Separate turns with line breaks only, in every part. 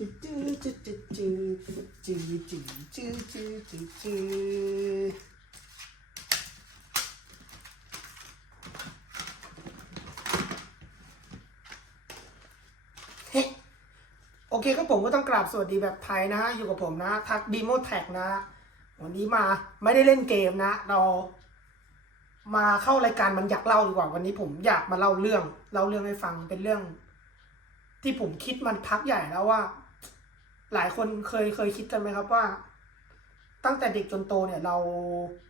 จืดจืดจืดจืดจืดจืดจืดจืดจืดจืดจืดโอเคครับผมก็ต้องกราบสวัสดีแบบไทยนะฮะ อยู่กับผมนะ ทักดีโมแท็กนะ วันนี้มาไม่ได้เล่นเกมนะ เรามาเข้ารายการมันอยากเล่าดีกว่าวันนี้ผมอยากมาเล่าเรื่องเล่าเรื่องให้ฟังเป็นเรื่อง ที่ผมคิดมันพักใหญ่แล้วว่า หลายคนเคยเคยคิดกันไหมครับว่า ตั้งแต่เด็กจนโตเนี่ยเรา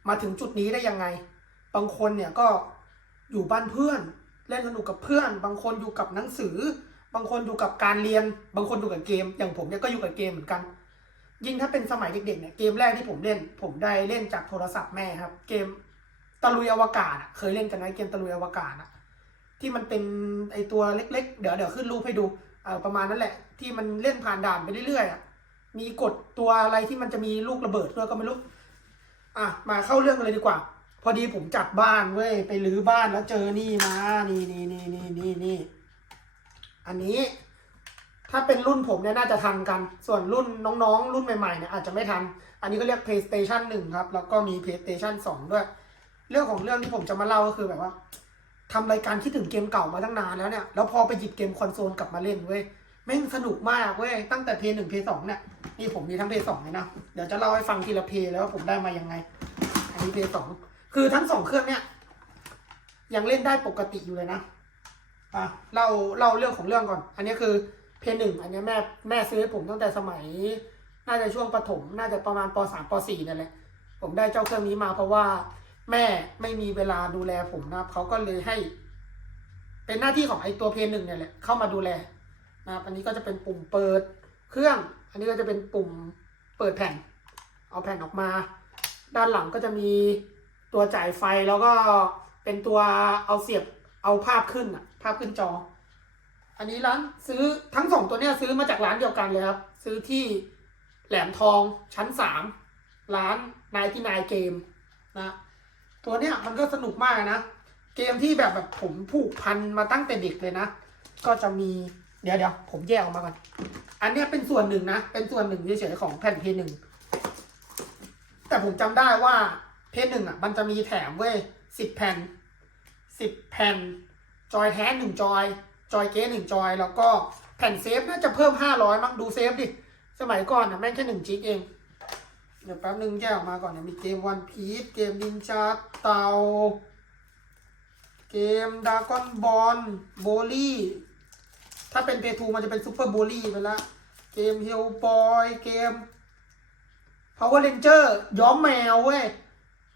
มาถึงจุดนี้ได้ยังไง บางคนเนี่ยก็อยู่บ้านเพื่อน เล่นสนุกกับเพื่อน บางคนอยู่กับหนังสือ บางคนอยู่กับการเรียน บางคนอยู่กับเกม อย่างผมเนี่ยก็อยู่กับเกมเหมือนกัน ยิ่งถ้าเป็นสมัยเด็กๆเนี่ยเกมแรกที่ผมเล่น ผมได้เล่นจากโทรศัพท์แม่ครับ เกมตะลุยอวกาศเคยเล่นกันไหมเกมตะลุยอวกาศอะที่มันเป็นไอตัวเล็ก ๆ เดี๋ยวเดี๋ยวขึ้นรูปให้ดู ประมาณนั้นแหละ ที่มันเล่นผ่านด่านไปเรื่อยๆอะมีกดตัวอะไรที่มันจะมีลูกระเบิดด้วยก็ไม่รู้อะมาเข้าเรื่องกันเลยดีกว่า พอดีผมจัดบ้านเว้ยไปรื้อบ้านแล้วเจอนี่มานี่นี่นี่นี่นี่นี่อันนี้ ถ้าเป็นรุ่นผมเนี่ยน่าจะทันกัน ส่วนรุ่นน้องๆ รุ่นใหม่ๆเนี่ยอาจจะไม่ทัน อันนี้ก็เรียก PlayStation 1 ครับ แล้วก็มี PlayStation 2 ด้วย เรื่องของเรื่องที่ผมจะมาเล่าก็คือแบบว่า ทำรายการคิดถึงเกมเก่ามาตั้งนานแล้วเนี่ย แล้วพอไปหยิบเกมคอนโซลกลับมาเล่นเว้ยแม่งสนุกมากเว้ย ตั้งแต่เพย์หนึ่งเพย์สองเนี่ย นี่ผมมีทั้งเพย์สองเลยนะ เดี๋ยวจะเล่าให้ฟังทีละเพย์แล้วว่าผมได้มายังไง อันนี้เพย์สอง คือทั้งสองเครื่องเนี่ย ยังเล่นได้ปกติอยู่เลยนะ อะเล่าเล่าเรื่องของเรื่องก่อน อันนี้คือเพย์หนึ่งอันนี้แม่แม่ซื้อให้ผมตั้งแต่สมัย น่าจะช่วงประถม น่าจะประมาณปสามปสี่นั่นแหละ ผมได้เจ้าเครื่องนี้มาเพราะว่า แม่ไม่มีเวลาดูแลผมนะครับเขาก็เลยให้ เป็นหน้าที่ของไอ้ตัวเพย์หนึ่งเนี่ยแหละเข้ามาดูแลนะครับอันนี้ก็จะเป็นปุ่มเปิดเครื่อง อันนี้ก็จะเป็นปุ่มเปิดแผ่น เอาแผ่นออกมา ด้านหลังก็จะมีตัวจ่ายไฟแล้วก็เป็นตัวเอาเสียบเอาภาพขึ้นอะภาพขึ้นจอ อันนี้ร้านซื้อทั้งสองตัวเนี้ยซื้อมาจากร้านเดียวกันเลยครับ ซื้อที่แหลมทองชั้นสามร้านนายที่นายเกมนะ ตัวเนี้ยมันก็สนุกมากนะ เกมที่แบบแบบผมผูกพันมาตั้งแต่เด็กเลยนะ ก็จะมีเดี๋ยวเดี๋ยวผมแยกออกมาก่อน อันเนี้ยเป็นส่วนหนึ่งนะ เป็นส่วนหนึ่งเฉยๆของแผ่นเพหนึ่งแต่ผมจำได้ว่าเพหนึ่งอะ มันจะมีแถมเว้ยสิบแผ่นสิบแผ่น จอยแท้หนึ่งจอย จอยเก๊หนึ่งจอย แล้วก็แผ่นเซฟน่าจะเพิ่มห้าร้อยมั้งดูเซฟดิ สมัยก่อนนะแม่งแค่หนึ่งจิกเอง เดี๋ยวแป๊บนึงแยกออกมาก่อนเนี่ยมีเกมวันพีซเกมดินจาเตา เกมดากอนบอลโบลี่ถ้าเป็นเพทูมันจะเป็นซูเปอร์โบลี่ไปละเกมเฮลบอยเกม Power Ranger ย้อมแมวเว้ย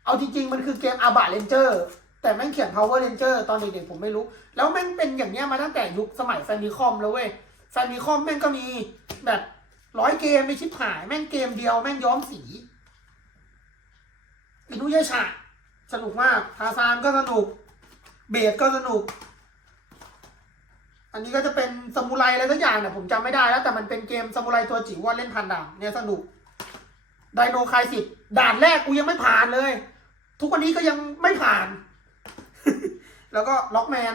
เอาจริงๆ มันคือเกมอาบาเรนเจอร์แต่แม่งเขียน Power Ranger ตอนเด็กๆผมไม่รู้ แล้วแม่งเป็นอย่างเนี้ยมาตั้งแต่ยุคสมัยแฟมิคอมแล้วเว้ยแฟมิคอมแม่งก็มีแบบ ร้อยเกมไม่ชิบหาย แม่งเกมเดียวแม่งย้อมสีอินุยาชะสนุกมากทาซานก็สนุก เบสก็สนุก อันนี้ก็จะเป็นสมุไรอะไรสักอย่างเนี่ยผมจำไม่ได้แล้ว แต่มันเป็นเกมสมุไรตัวจิ๋วว่าเล่นผ่านดานเนี่ยสนุกไดโนคายสิบด่านแรกกูยังไม่ผ่านเลย ทุกวันนี้ก็ยังไม่ผ่าน แล้วก็ล็อกแมน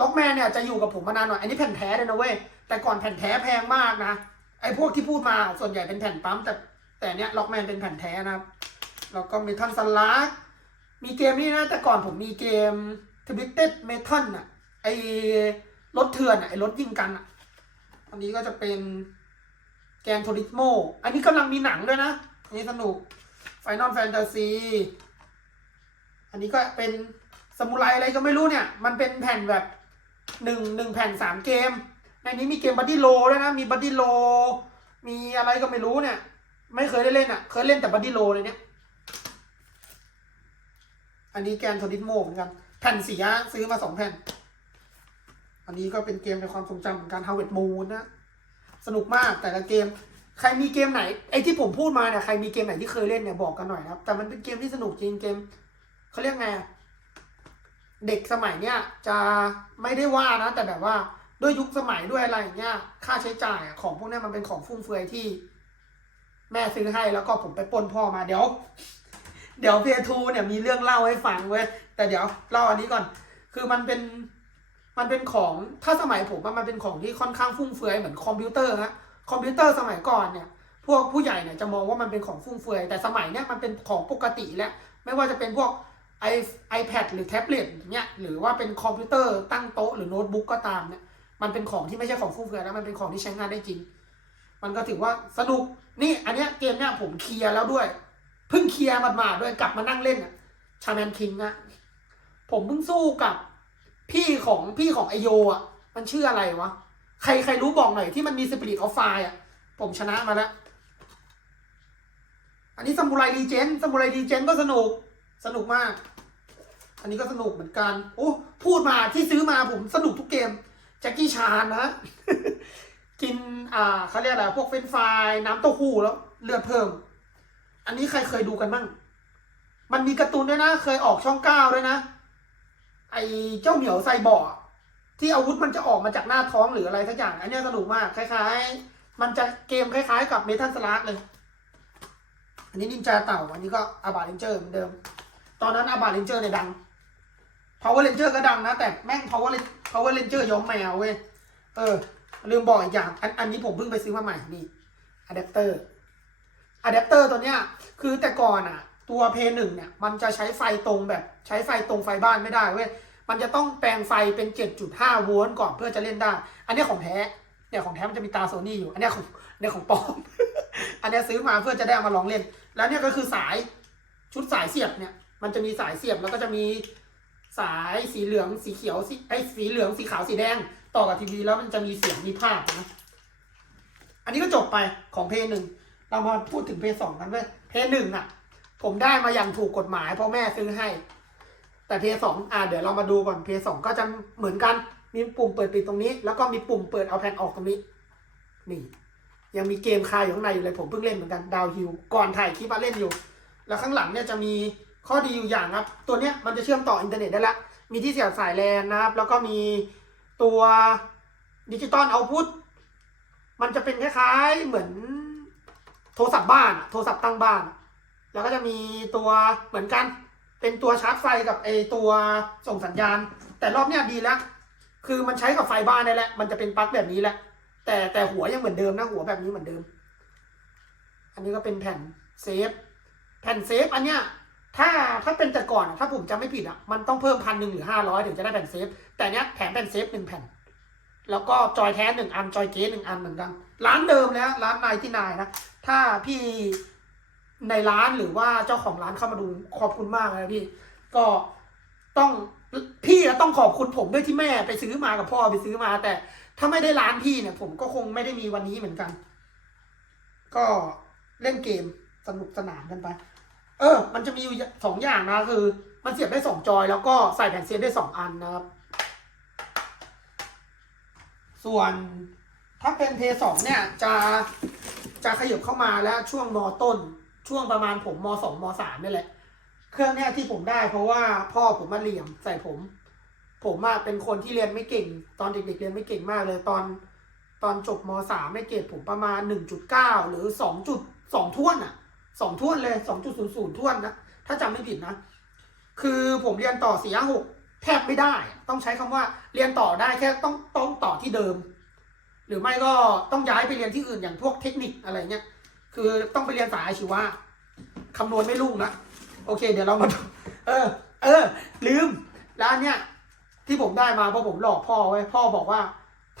ล็อกแมนเนี่ยจะอยู่กับผมมานานหน่อย อันนี้แผ่นแท้เลยนะเว้ย แต่ก่อนแผ่นแท้แพงมากนะ ไอ้พวกที่พูดมาส่วนใหญ่เป็นแผ่นปั๊ม แต่แต่เนี้ยล็อกแมนเป็นแผ่นแท้นะครับ แล้วก็มีทันสลักมีเกมนี้นะ แต่ก่อนผมมีเกมทวิตเต็ดเมทัลน่ะไอ้รถเถื่อนอะไอ้รถยิงกันอะอันนี้ก็จะเป็นแกนโทริสโม อันนี้กำลังมีหนังด้วยนะ อันนี้สนุกไฟนอลแฟนตาซีอันนี้ก็เป็นสมุไรอะไรก็ไม่รู้เนี่ย มันเป็นแผ่นแบบหนึ่งหนึ่งแผ่นสามเกม ในนี้มีเกมบัดดี้โลด้วยนะ มีบัดดี้โล มีอะไรก็ไม่รู้เนี่ย ไม่เคยได้เล่นอะ เคยเล่นแต่บัดดี้โลเลยเนี่ย อันนี้แกนโทริสโมเหมือนกัน แผ่นสีอะซื้อมาสองแผ่น อันนี้ก็เป็นเกมในความทรงจำเหมือนกัน Harvest Moon นะ สนุกมากแต่ละเกม ใครมีเกมไหนไอ้ที่ผมพูดมาเนี่ย ใครมีเกมไหนที่เคยเล่นเนี่ยบอกกันหน่อยนะครับ แต่มันเป็นเกมที่สนุกจริงเกมเขาเรียกไงเด็กสมัยเนี้ยจะไม่ได้ว่านะ แต่แบบว่า ด้วยยุคสมัยด้วยอะไรอย่างเงี้ย ค่าใช้จ่ายของพวกนี้มันเป็นของฟุ่มเฟือยที่ แม่ซื้อให้แล้วก็ผมไปปนพ่อมาเดี๋ยว เดี๋ยวเพทูเนี่ยมีเรื่องเล่าให้ฟังเว้ยแต่เดี๋ยวเล่าอันนี้ก่อน คือมันเป็นมันเป็นของถ้าสมัยผมมันเป็นของที่ค่อนข้างฟุ่มเฟือยเหมือนคอมพิวเตอร์ฮะคอมพิวเตอร์สมัยก่อนเนี่ย พวกผู้ใหญ่เนี่ยจะมองว่ามันเป็นของฟุ่มเฟือยแต่สมัยเนี้ยมันเป็นของปกติแล้วไม่ว่าจะเป็นพวก i iPad หรือแท็บเล็ตเงี้ยหรือว่าเป็นคอมพิวเตอร์ตั้งโต๊ะหรือโน้ตบุ๊กก็ตามเนี่ย มันเป็นของที่ไม่ใช่ของฟุ่มเฟือยแล้วมันเป็นของที่ใช้งานได้จริง มันก็ถือว่าสนุกนี่อันเนี้ยเกมเนี้ยผมเคลียร์แล้วด้วยเพิ่งเคลียร์มาๆด้วยกลับมานั่งเล่นอะชาแมนคิงอะผมเพิ่งสู้กับพี่ของพี่ของไอโยอะมันชื่ออะไรวะ ใครใครรู้บอกหน่อยที่มันมีสปิริตออฟไฟอะผมชนะมาแล้ว อันนี้ซามูไรดีเจนซามูไรดีเจนก็สนุกสนุกมาก อันนี้ก็สนุกเหมือนกันโอ้พูดมาที่ซื้อมาผมสนุกทุกเกม แจ็คกี้ชานนะ กินอ่าเขาเรียกอะไรพวกเฟรนฟรายน้ำเต้าหู้แล้ว เลือดเพิ่ม อันนี้ใครเคยดูกันบ้าง มันมีการ์ตูนด้วยนะ เคยออกช่องเก้าด้วยนะ ไอเจ้าเหมียวไซบอร์กที่อาวุธมันจะออกมาจากหน้าท้องหรืออะไรสักอย่าง อันเนี้ยสนุกมาก คล้าย ๆ มันจะเกมคล้าย ๆ กับเมทัลสลักเลย อันนี้นินจาเต่า อันนี้ก็อาบาเรนเจอร์เหมือนเดิม ตอนนั้นอาบาเรนเจอร์เนี่ยดัง Power Ranger ก็ดังนะ แต่แม่ง Power Power Ranger ย้อมแมวเว้ย เออ ลืมบอกอีกอย่าง อันอันนี้ผมเพิ่งไปซื้อมาใหม่นี่อะแดปเตอร์อะแดปเตอร์ตัวเนี้ย คือแต่ก่อนอะตัวเพย์หนึ่งเนี่ย มันจะใช้ไฟตรงแบบ ใช้ไฟตรงไฟบ้านไม่ได้เว้ย มันจะต้องแปลงไฟเป็น 7.5 โวลต์ก่อนเพื่อจะเล่นได้ อันเนี้ยของแท้ เนี่ยของแท้มันจะมีตาโซนี่อยู่ อันเนี้ยของอันเนี้ยของปลอม อันนี้ซื้อมาเพื่อจะได้เอามาลองเล่น แล้วเนี่ยก็คือสายชุดสายเสียบเนี่ย มันจะมีสายเสียบแล้วก็จะมี สายสีเหลืองสีเขียวสีไอ้สีเหลืองสีขาวสีแดง ต่อกับทีวีแล้วมันจะมีเสียงมีภาพนะอันนี้ก็จบไปของเพย์หนึ่งเรามาพูดถึงเพย์สองกันเว้ยเพย์หนึ่งอะ ผมได้มาอย่างถูกกฎหมายเพราะแม่ซื้อให้ แต่เพย์สองอ่าเดี๋ยวเรามาดูก่อนเพย์สองก็จะเหมือนกันมีปุ่มเปิดปิดตรงนี้ แล้วก็มีปุ่มเปิดเอาแผ่นออกตรงนี้ นี่ ยังมีเกมคาอยู่ข้างในอยู่เลยผมเพิ่งเล่นเหมือนกันดาวฮิวก่อนถ่ายคลิปมาเล่นอยู่ แล้วข้างหลังเนี่ยจะมี ข้อดีอยู่อย่างครับ ตัวเนี้ยมันจะเชื่อมต่ออินเทอร์เน็ตได้ละ มีที่เสียบสายแลนนะครับ แล้วก็มีตัวดิจิตอลเอาพุทมันจะเป็นคล้ายๆเหมือนโทรศัพท์บ้านโทรศัพท์ตั้งบ้าน แล้วก็จะมีตัวเหมือนกัน เป็นตัวชาร์จไฟกับไอตัวส่งสัญญาณ แต่รอบเนี้ยดีแล้ว คือมันใช้กับไฟบ้านได้แล้วมันจะเป็นปลั๊กแบบนี้แหละ แต่แต่หัวยังเหมือนเดิมนะหัวแบบนี้เหมือนเดิม อันนี้ก็เป็นแผ่นเซฟ แผ่นเซฟอันเนี้ย ถ้าถ้าเป็นแต่ก่อนถ้าผมจำไม่ผิดอะมันต้องเพิ่มพันหนึ่งหรือห้าร้อยถึงจะได้แผ่นเซฟ แต่เนี้ยแถมแผ่นเซฟหนึ่งแผ่น แล้วก็จอยแท้หนึ่งอันจอยเกสหนึ่งอันเหมือนกัน ร้านเดิมแล้วร้านนายที่นายนะ ถ้าพี่ในร้านหรือว่าเจ้าของร้านเข้ามาดูขอบคุณมากเลยพี่ ก็ต้องพี่ต้องขอบคุณผมด้วยที่แม่ไปซื้อมากับพ่อไปซื้อมา แต่ถ้าไม่ได้ร้านพี่เนี่ย ผมก็คงไม่ได้มีวันนี้เหมือนกัน ก็เล่นเกมสนุกสนานกันไป เออ มันจะมีอยู่สองอย่างนะคือ มันเสียบได้สองจอย แล้วก็ใส่แผ่นเสียบได้สองอันนะครับ ส่วนถ้าเป็นเพย์สองเนี่ยจะจะขยับเข้ามาแล้วช่วงมต้น ช่วงประมาณผมมสองมสามนี่แหละ เครื่องเนี่ยที่ผมได้เพราะว่าพ่อผมมาเหลี่ยมใส่ผม ผมอะเป็นคนที่เรียนไม่เก่ง ตอนเด็กๆเรียนไม่เก่งมากเลยตอนตอนจบมสามไม่เกรดผมประมาณหนึ่งจุดเก้าหรือสองจุดสองท่วนอะ สองท่วนเลยสองจุดศูนย์ศูนย์ท่วนนะ ถ้าจำไม่ผิดนะ คือผมเรียนต่อสี่หกแทบไม่ได้ ต้องใช้คำว่าเรียนต่อได้แค่ต้องต้องต่อที่เดิม หรือไม่ก็ต้องย้ายไปเรียนที่อื่นอย่างพวกเทคนิคอะไรเงี้ย คือต้องไปเรียนสายอาชีวะคำนวณไม่รุ่งนะโอเค เดี๋ยวเรามาเออ เออ ลืม แล้วเนี้ยที่ผมได้มาเพราะผมหลอกพ่อไว้พ่อบอกว่า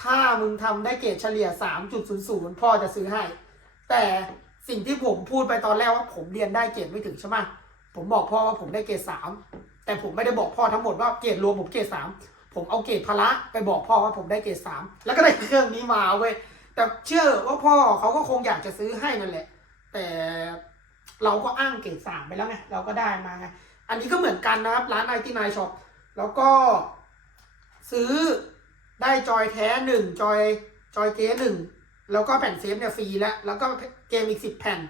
ถ้ามึงทำได้เกรดเฉลี่ย 3.00 พ่อจะซื้อให้ แต่ สิ่งที่ผมพูดไปตอนแรกว่าผมเรียนได้เกรดไม่ถึงใช่ไหมผมบอกพ่อว่าผมได้เกรดสามแต่ผมไม่ได้บอกพ่อทั้งหมดว่าเกรดรวมผมเกรดสามผมเอาเกรดพละไปบอกพ่อว่าผมได้เกรดสามแล้วก็ได้เครื่องนี้มาเว้ยแต่เชื่อว่าพ่อเขาก็คงอยากจะซื้อให้นั่นแหละ แต่เราก็อ้างเกรดสามไปแล้วไงเราก็ได้มาไงอันนี้ก็เหมือนกันนะครับร้านไอทีนายช็อปแล้วก็ซื้อได้จอยแท้หนึ่งจอยจอยเกสหนึ่ง แล้วก็แผ่นเซฟเนี่ยฟรีแล้ว แล้วก็เกมอีกสิบแผ่น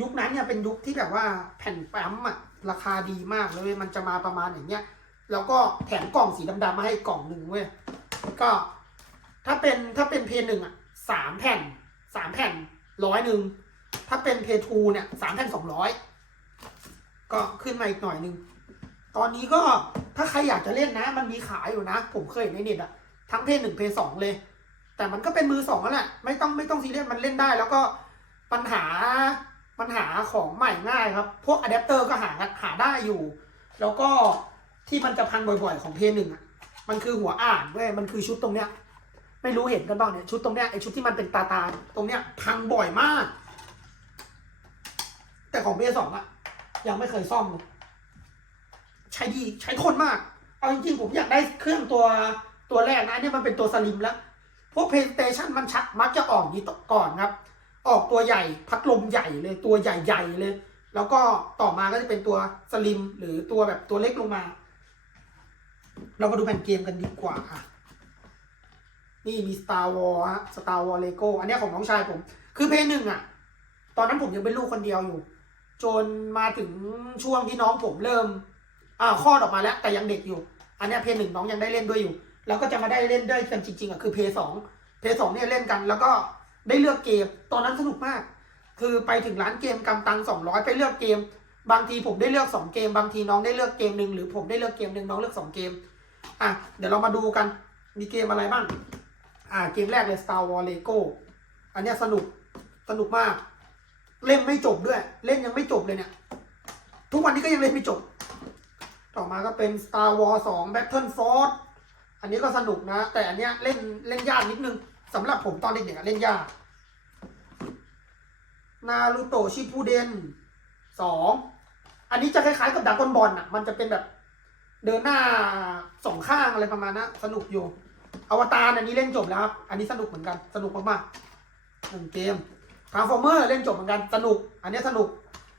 ยุคนั้นเนี่ยเป็นยุคที่แบบว่าแผ่นปั๊มอะราคาดีมากเลยมันจะมาประมาณอย่างเงี้ย แล้วก็แถมกล่องสีดำๆมาให้กล่องหนึ่งเว้ย ก็ถ้าเป็นถ้าเป็นเพย์หนึ่งอะสามแผ่นสามแผ่นร้อยหนึ่ง ถ้าเป็นเพย์ทูเนี่ยสามแผ่นสองร้อยก็ขึ้นมาอีกหน่อยหนึ่ง ตอนนี้ก็ถ้าใครอยากจะเล่นนะ มันมีขายอยู่นะ ผมเคยเห็นในเน็ตอะทั้งเพย์หนึ่งเพย์สองเลย แต่มันก็เป็นมือสองแล้วแหละไม่ต้องไม่ต้องซีเรียสมันเล่นได้ แล้วก็ปัญหาปัญหาของใหม่ง่ายครับ พวกอะแดปเตอร์ก็หาหาได้อยู่ แล้วก็ที่มันจะพังบ่อยๆของเพย์หนึ่งอะมันคือหัวอ่านเว้ยมันคือชุดตรงเนี้ย ไม่รู้เห็นกันบ้างเนี่ยชุดตรงเนี้ยไอชุดที่มันเป็นตาตาตรงเนี้ยพังบ่อยมาก แต่ของเพย์สองอะยังไม่เคยซ่อมเลยใช้ดีใช้ทนมาก เอาจริงๆผมอยากได้เครื่องตัวตัวแรกนะอันนี่มันเป็นตัวสลิมแล้ว พวก PlayStation มันชักมักจะออกนี้ก่อนครับ ออกตัวใหญ่พัดลมใหญ่เลยตัวใหญ่ๆเลย แล้วก็ต่อมาก็จะเป็นตัวสลิมหรือตัวแบบตัวเล็กลงมา เรามาดูแผ่นเกมกันดีกว่าอะนี่มี Star Wars ฮะ Star Wars Lego อันนี้ของน้องชายผม คือเพย์หนึ่งอะตอนนั้นผมยังเป็นลูกคนเดียวอยู่ จนมาถึงช่วงที่น้องผมเริ่ม อ่าคลอดออกมาแล้ว แต่ยังเด็กอยู่ อันนี้เพย์หนึ่งน้องยังได้เล่นด้วยอยู่ แล้วก็จะมาได้เล่นด้วยกันจริงๆอะคือเพย์สองเพย์สองเนี่ยเล่นกัน แล้วก็ได้เลือกเกม ตอนนั้นสนุกมาก คือไปถึงร้านเกมกำตังสองร้อยไปเลือกเกม บางทีผมได้เลือกสองเกม บางทีน้องได้เลือกเกมหนึ่งหรือผมได้เลือกเกมหนึ่งน้องเลือกสองเกมอะเดี๋ยวเรามาดูกันมีเกมอะไรบ้างอ่าเกมแรกเลย Star Wars Lego อันนี้สนุกสนุกมาก เล่นไม่จบด้วย เล่นยังไม่จบเลยเนี่ย ทุกวันนี้ก็ยังเล่นไม่จบ ต่อมาก็เป็น Star Wars 2 Battlefront อันนี้ก็สนุกนะ แต่อันเนี้ยเล่นเล่นยากนิดนึงสำหรับผมตอนเด็กๆเล่นยากนารูโตชิปูเดนสองอันนี้จะคล้ายๆกับดักกอนบอลอะ มันจะเป็นแบบเดินหน้าสองข้างอะไรประมาณนั้นสนุกอยู่ อวตารอันนี้เล่นจบแล้วครับ อันนี้สนุกเหมือนกัน สนุกมากๆหนึ่งเกมทาร์ฟอร์เมอร์เล่นจบเหมือนกัน สนุก อันนี้สนุก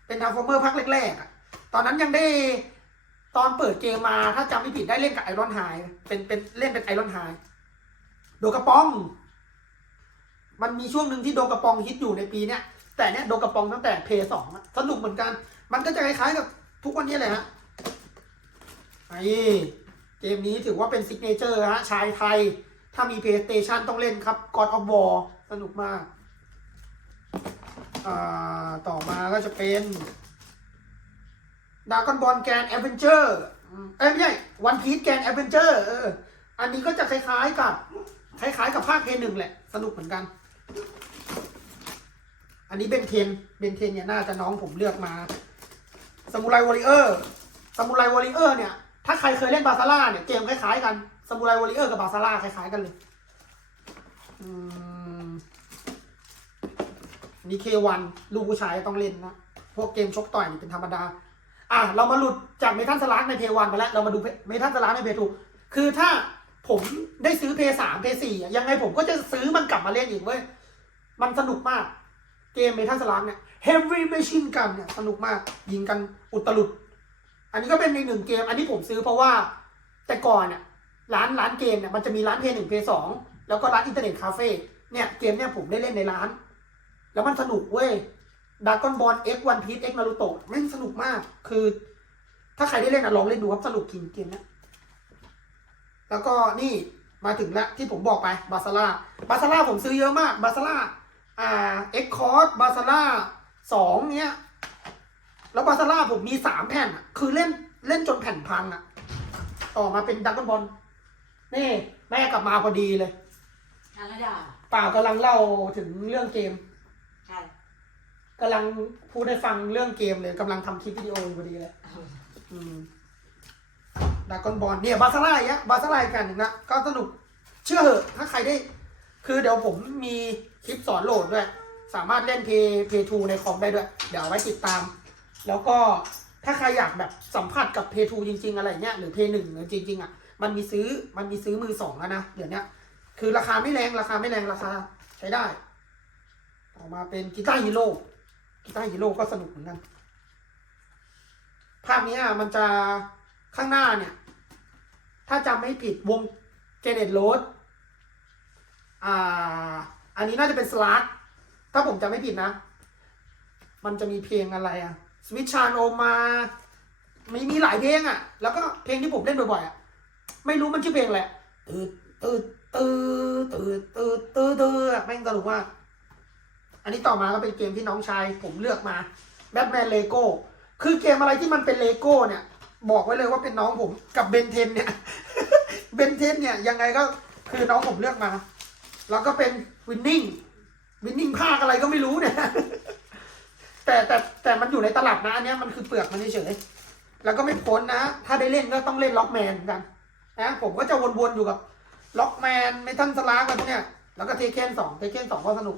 เป็นทาร์ฟอร์เมอร์ภาคแรกๆอะตอนนั้นยังได้ ตอนเปิดเกมมาถ้าจำไม่ผิดได้เล่นกับไอรอนไฮเป็นเป็นเล่นเป็นไอรอนไฮโดกระปอง มันมีช่วงหนึ่งที่โดกระปองฮิตอยู่ในปีเนี้ยแต่เนี้ยโดกระปองตั้งแต่เพย์สองสนุกเหมือนกัน มันก็จะคล้ายๆกับทุกวันนี้เลยฮะไอ้เกมนี้ถือว่าเป็นซิกเนเจอร์ฮะชายไทย ถ้ามี PlayStation ต้องเล่นครับ God of War สนุกมากอ่าต่อมาก็จะเป็น ดากอนบอลแกนแอดเวนเจอร์เอ้ยไม่ใช่วันพี e แกนแอดเวนเจอร์เออ อันนี้ก็จะคล้ายๆกับ คล้ายๆกับภาคเพย์หนึ่งแหละ สนุกเหมือนกัน อันนี้เบนเทนเบนเทนเนี่ยน่าจะน้องผมเลือกมาสมุไรวอริเออร์สมุไรวอริเออร์เนี่ย ถ้าใครเคยเล่นบาซาร่าเนี่ยเกมคล้ายๆกันสมุไรวอริเออร์กับบาซาร่าคล้ายๆกันเลยมนี่เควันลูกผู้ชายต้องเล่นนะ พวกเกมชกต่อยเป็นธรรมดา อะเรามาหลุดจากเมทัลสลักในเพวันไปแล้ว เรามาดูเมทัลสลักในเพทูคือถ้าผมได้ซื้อเพสามเพสี่ยังไงผมก็จะซื้อมันกลับมาเล่นอีกเว้ย มันสนุกมาก เกมเมทัลสลักเนี่ย Heavy Machine Gun เนี่ยสนุกมากยิงกันอุตลุด อันนี้ก็เป็นในหนึ่งเกม อันนี้ผมซื้อเพราะว่าแต่ก่อนเนี่ยร้านร้านเกมเนี่ยมันจะมีร้านเพย์หนึ่งเพย์สองแล้วก็ร้านอินเทอร์เน็ตคาเฟ่เนี่ยเกมเนี่ยผมได้เล่นในร้าน แล้วมันสนุกเว้ย ดากอนบอลเอ็กวันพีซเอ็กนารูโตะแม่งสนุกมาก คือ ถ้าใครได้เล่นอะลองเล่นดูครับสนุกจริงเกมเนี้ยแล้วก็นี่มาถึงแล้วที่ผมบอกไปบาซาร่าบาซาร่าผมซื้อเยอะมากบาซาร่าอ่าเอ็กคอร์บาซาร่าสองเนี้ย แล้วบาซาร่าผมมีสามแผ่นอะคือเล่นเล่นจนแผ่นพังอะต่อมาเป็นดักอนบอลนี่ แม่กลับมาพอดีเลย
นางระดา
เปล่ากำลังเล่าถึงเรื่องเกม
ใช่
กำลังพูดให้ฟังเรื่องเกมเลยกำลังทำคลิปวิดีโออยู่พอดีเลยดากอนบอลเนี่ยบาซาร่าอย่เงี้ยบาซาร่าอีกแผ่นหนึ่งนะก็สนุกเชื่อเหอะถ้าใครได้ คือเดี๋ยวผมมีคลิปสอนโหลดด้วย สามารถเล่นเพย์เพย์ทูในคอมได้ด้วย เดี๋ยวไว้ติดตาม แล้วก็ถ้าใครอยากแบบสัมผัสกับเพย์ทูจริง ๆ อะไรเงี้ยหรือเพย์หนึ่งจริง ๆอะมันมีซื้อมันมีซื้อมือสองแล้วนะเดี๋ยวนี้คือราคาไม่แรงราคาไม่แรงราคาใช้ได้ต่อมาเป็นกีตาร์ฮีโร่ กีตาร์ฮีโร่ก็สนุกเหมือนกัน ภาพนี้มันจะข้างหน้าเนี่ย ถ้าจำไม่ผิดวงเจเนตโรดอ่า อันนี้น่าจะเป็นสลัดถ้าผมจำไม่ผิดนะ มันจะมีเพลงอะไรอะสวิชชานโอมามีมีหลายเพลงอะแล้วก็เพลงที่ผมเล่นบ่อยๆอะไม่รู้มันชื่อเพลงอะไรตืดตืดตืดตืดตืดตืดแม่งสนุกมาก อันนี้ต่อมาก็เป็นเกมที่น้องชายผมเลือกมาแบทแมนเลโก้คือเกมอะไรที่มันเป็นเลโก้เนี่ย บอกไว้เลยว่าเป็นน้องผมกับเบนเทนเนี่ยเบนเทนเนี่ยยังไงก็คือน้องผมเลือกมา แล้วก็เป็นวินนิ่งวินนิ่งภาคอะไรก็ไม่รู้เนี่ยแต่แต่แต่มันอยู่ในตลับนะอันนี้มันคือเปลือกมันเฉยแล้วก็ไม่พ้นนะ ถ้าได้เล่นก็ต้องเล่นล็อกแมนเหมือนกันนะผมก็จะวนๆอยู่กับล็อกแมนเมทัลสลากันพวกเนี้ยแล้วก็เทเคนสองเทเคนสองก็สนุก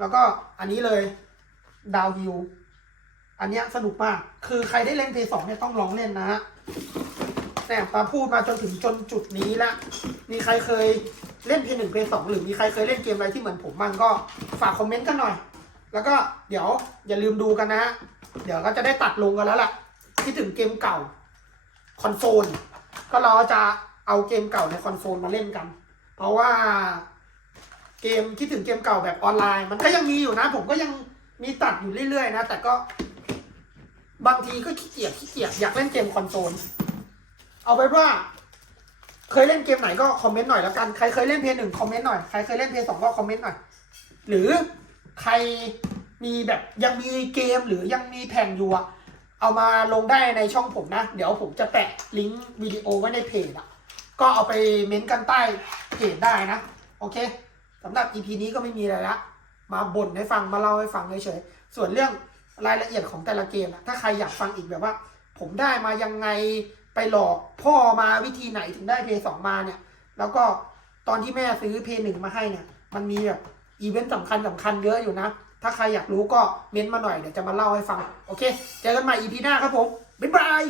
แล้วก็อันนี้เลยดาวฮิวอันเนี้ยสนุกมาก คือใครได้เล่นเพย์สองเนี่ยต้องลองเล่นนะฮะแต่ตาพูดมาจนถึงจนจุดนี้ละ มีใครเคยเล่นเพย์หนึ่งเพย์สองหรือมีใครเคยเล่นเกมอะไรที่เหมือนผมบ้างก็ฝากคอมเมนต์กันหน่อย แล้วก็เดี๋ยวอย่าลืมดูกันนะฮะ เดี๋ยวก็จะได้ตัดลงกันแล้วล่ะคิดถึงเกมเก่าคอนโซล ก็เราจะเอาเกมเก่าในคอนโซลมาเล่นกัน เพราะว่า เกมคิดถึงเกมเก่าแบบออนไลน์ มันก็ยังมีอยู่นะ ผมก็ยังมีตัดอยู่เรื่อยๆนะ แต่ก็ บางทีก็ขี้เกียจขี้เกียจอยากเล่นเกมคอนโซลเอาไว้ว่า เคยเล่นเกมไหนก็คอมเมนต์หน่อยแล้วกันใครเคยเล่นเพย์หนึ่งคอมเมนต์หน่อยใครเคยเล่นเพย์สองก็คอมเมนต์หน่อยหรือใครมีแบบยังมีเกมหรือยังมีแผ่นอยู่อะเอามาลงได้ในช่องผมนะ เดี๋ยวผมจะแปะลิงก์วิดีโอไว้ในเพจอะก็เอาไปเม้นต์กันใต้เพจได้นะ โอเค สำหรับ EP นี้ก็ไม่มีอะไรละ มาบ่นให้ฟังมาเล่าให้ฟังเฉยๆ ส่วนเรื่องรายละเอียดของแต่ละเกมอะถ้าใครอยากฟังอีกแบบว่า ผมได้มายังไงไปหลอกพ่อมาวิธีไหนถึงได้เพย์สองมาเนี่ย แล้วก็ตอนที่แม่ซื้อเพย์หนึ่งมาให้เนี่ย มันมีแบบอีเวนต์สำคัญสำคัญเยอะอยู่นะ ถ้าใครอยากรู้ก็เม้นต์มาหน่อยเดี๋ยวจะมาเล่าให้ฟัง โอเค เจอกันใหม่ EP หน้าครับผม บ๊ายบาย